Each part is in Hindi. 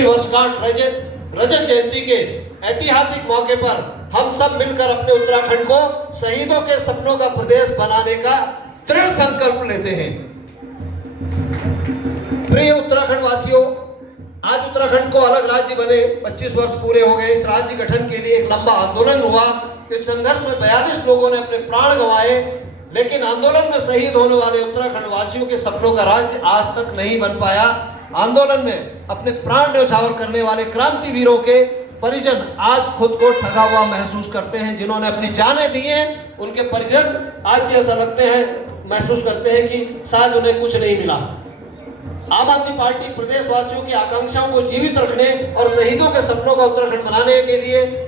25वीं वर्षगांठ रजत जयंती के ऐतिहासिक मौके पर हम सब मिलकर अपने उत्तराखंड को शहीदों के सपनों का प्रदेश बनाने का दृढ़ संकल्प लेते हैं। प्रिय उत्तराखंड वासियों, आज उत्तराखंड को अलग राज्य बने 25 वर्ष पूरे हो गए। इस राज्य गठन के लिए एक लंबा आंदोलन हुआ। इस संघर्ष में 42 लोगों ने अपने प्राण गंवाए, लेकिन आंदोलन में शहीद होने वाले उत्तराखंड वासियों के सपनों का राज्य आज तक नहीं बन पाया। आंदोलन में अपने प्राण न्यौछावर करने वाले क्रांतिवीरों के परिजन आज खुद को ठगा हुआ महसूस करते हैं। जिन्होंने अपनी जानें दी हैं, उनके परिजन आज भी ऐसा महसूस करते हैं कि शायद उन्हें कुछ नहीं मिला। आम आदमी पार्टी प्रदेशवासियों की आकांक्षाओं को जीवित रखने और शहीदों के सपनों का उत्तराखंड बनाने के लिए,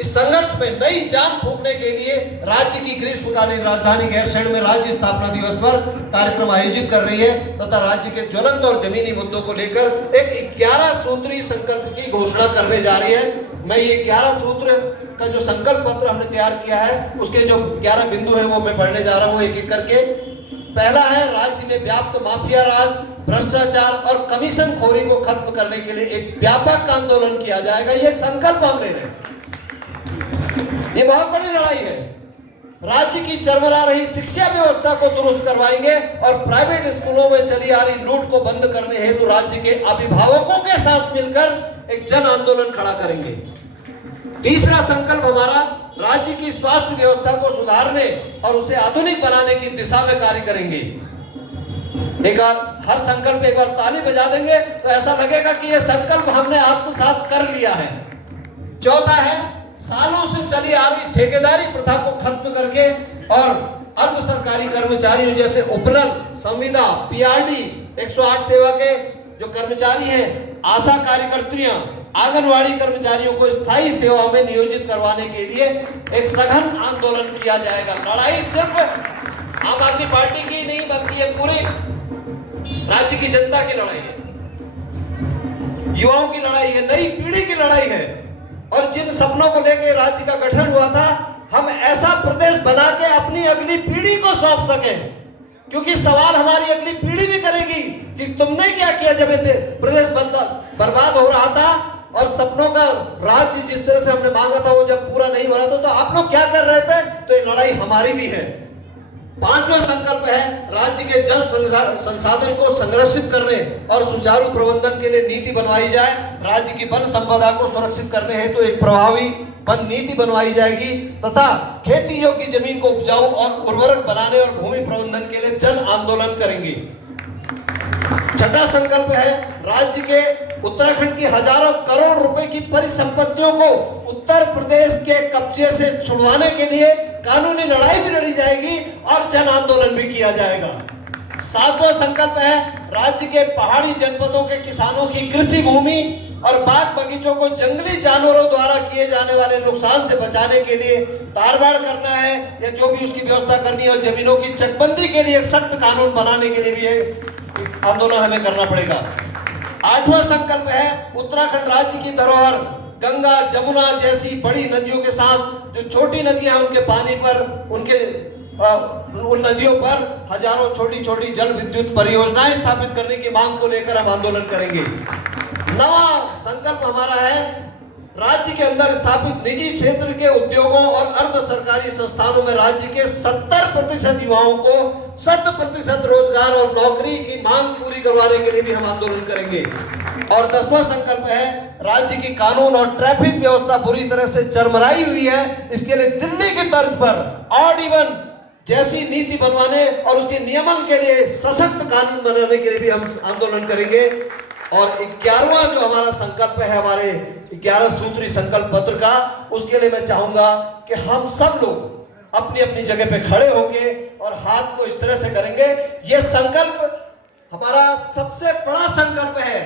इस संघर्ष में नई जान फूंकने के लिए राज्य की ग्रीष्मकालीन राजधानी गैरसैंण में राज्य स्थापना दिवस पर कार्यक्रम आयोजित कर रही है तथा राज्य के ज्वलंत और जमीनी मुद्दों को लेकर एक 11 सूत्री संकल्प की घोषणा करने जा रही है। मैं ये 11 सूत्र का जो संकल्प पत्र हमने तैयार किया है, उसके जो 11 बिंदु हैं वो मैं पढ़ने जा रहा हूँ एक एक करके। पहला है, राज्य में व्याप्त माफिया राज, भ्रष्टाचार और कमीशन खोरी को खत्म करने के लिए एक व्यापक आंदोलन किया जाएगा। ये संकल्प हम ले रहे हैं। ये बहुत बड़ी लड़ाई है। राज्य की चरमरा रही शिक्षा व्यवस्था को दुरुस्त करवाएंगे और प्राइवेट स्कूलों में चली आ रही लूट को बंद करने हेतु राज्य के अभिभावकों के साथ मिलकर एक जन आंदोलन खड़ा करेंगे। तीसरा संकल्प हमारा, राज्य की स्वास्थ्य व्यवस्था को सुधारने और उसे आधुनिक बनाने की दिशा में कार्य करेंगे। एक बार हर संकल्प एक बार ताली बजा देंगे तो ऐसा लगेगा कि यह संकल्प हमने आत्मसात कर लिया है। चौथा है, सालों से चली आ रही ठेकेदारी प्रथा को खत्म करके और अर्ध सरकारी कर्मचारियों जैसे उपनल, संविदा, पीआरडी, 108 सेवा के जो कर्मचारी हैं, आशा कार्यकर्तियां, आंगनवाड़ी कर्मचारियों को स्थायी सेवा में नियोजित करवाने के लिए एक सघन आंदोलन किया जाएगा। लड़ाई सिर्फ आम आदमी पार्टी की नहीं बल्कि ये पूरे राज्य की जनता की लड़ाई है, युवाओं की लड़ाई है, नई पीढ़ी की लड़ाई है। और जिन सपनों को लेकर राज्य का गठन हुआ था, हम ऐसा प्रदेश बना के अपनी अगली पीढ़ी को सौंप सकें, क्योंकि सवाल हमारी अगली पीढ़ी भी करेगी कि तुमने क्या किया जब प्रदेश बर्बाद हो रहा था और सपनों का राज्य जिस तरह से हमने मांगा था वो जब पूरा नहीं हो रहा था, तो आप लोग क्या कर रहे थे। तो ये लड़ाई हमारी भी है। पांचवा संकल्प है, राज्य के जल संसाधन को संरक्षित करने और सुचारू प्रबंधन के लिए नीति बनवाई जाए। राज्य की वन संपदा को सुरक्षित करने हेतु तो एक प्रभावी वन नीति बनवाई जाएगी तथा खेती योग्य जमीन को उपजाऊ और उर्वरक बनाने और भूमि प्रबंधन के लिए जन आंदोलन करेंगे। छठा संकल्प है, राज्य के उत्तराखंड की हजारों करोड़ रुपए की परिसंपत्तियों को उत्तर प्रदेश के कब्जे से छुड़वाने के लिए कानूनी लड़ाई भी लड़ी जाएगी और जन आंदोलन भी किया जाएगा। सातवां संकल्प है, राज्य के पहाड़ी जनपदों के किसानों की कृषि भूमि और बाग बगीचों को जंगली जानवरों द्वारा किए जाने वाले नुकसान से बचाने के लिए तारबाड़ करना है या जो भी उसकी व्यवस्था करनी है, और जमीनों की चकबंदी के लिए एक सख्त कानून बनाने के लिए भी आंदोलन हमें करना पड़ेगा। आठवां संकल्प है, उत्तराखंड राज्य की धरोहर गंगा, जमुना जैसी बड़ी नदियों के साथ जो छोटी नदियां हैं उनके पानी पर, उन नदियों पर हजारों छोटी छोटी जल विद्युत परियोजनाएं स्थापित करने की मांग को लेकर हम आंदोलन करेंगे। नवा संकल्प हमारा है, राज्य के अंदर स्थापित निजी क्षेत्र के उद्योगों और अर्ध सरकारी संस्थानों में राज्य के 70% युवाओं को 100% रोजगार और नौकरी की मांग पूरी करवाने के लिए भी हम आंदोलन करेंगे। और 10वां संकल्प है, राज्य की कानून और ट्रैफिक व्यवस्था बुरी तरह से चरमराई हुई है, इसके लिए दिल्ली की तर्ज पर ऑड इवन जैसी नीति बनवाने और उसके नियमन के लिए सशक्त कानून बनाने के लिए भी हम आंदोलन करेंगे। और 11वां जो हमारा संकल्प है, हमारे 11 सूत्री संकल्प पत्र का, उसके लिए मैं चाहूंगा कि हम सब लोग अपनी अपनी जगह पे खड़े होके और हाथ को इस तरह से करेंगे। ये संकल्प हमारा सबसे बड़ा संकल्प है,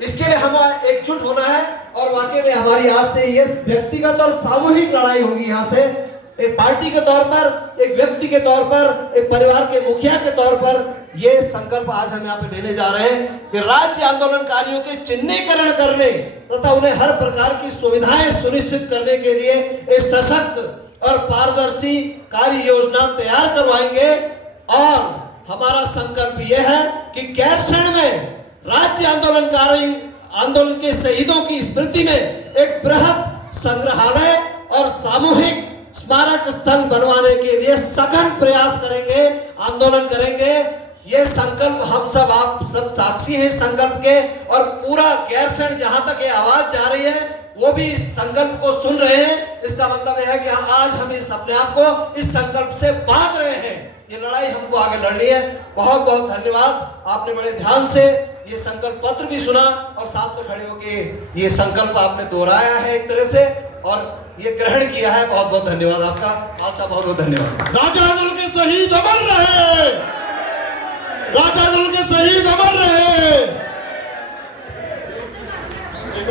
इसके लिए हमें एकजुट होना है और वाकई में हमारी आज से ये व्यक्तिगत और सामूहिक लड़ाई होगी। यहाँ से एक पार्टी के तौर पर, एक व्यक्ति के तौर पर, एक परिवार के मुखिया के तौर पर ये संकल्प आज हम यहाँ पे लेने जा रहे हैं कि राज्य आंदोलनकारियों के चिन्हीकरण करने तथा उन्हें हर प्रकार की सुविधाएं सुनिश्चित करने के लिए एक सशक्त और पारदर्शी कार्य योजना तैयार करवाएंगे। और हमारा संकल्प यह है कि गैरसैंण में राज्य आंदोलन के शहीदों की स्मृति में एक बृहद संग्रहालय और सामूहिक स्मारक स्थल बनवाने के लिए सघन प्रयास करेंगे, आंदोलन करेंगे। ये संकल्प हम सब, आप सब साक्षी हैं संकल्प के, और पूरा गैरसैंण जहां तक ये आवाज जा रही है वो भी इस संकल्प को सुन रहे हैं। इसका मतलब यह है कि आज हम इस अपने आप को इस संकल्प से बांध रहे हैं। ये लड़ाई हमको आगे लड़नी है। बहुत बहुत धन्यवाद, आपने बड़े ध्यान से ये संकल्प पत्र भी सुना और साथ में खड़े होकर ये संकल्प आपने दोहराया है एक तरह से और ये ग्रहण किया है। बहुत बहुत धन्यवाद आपका। खालसा बहुत बहुत धन्यवाद। राजा दल के शहीद अमर रहे, राजा दल के शहीद अमर रहे।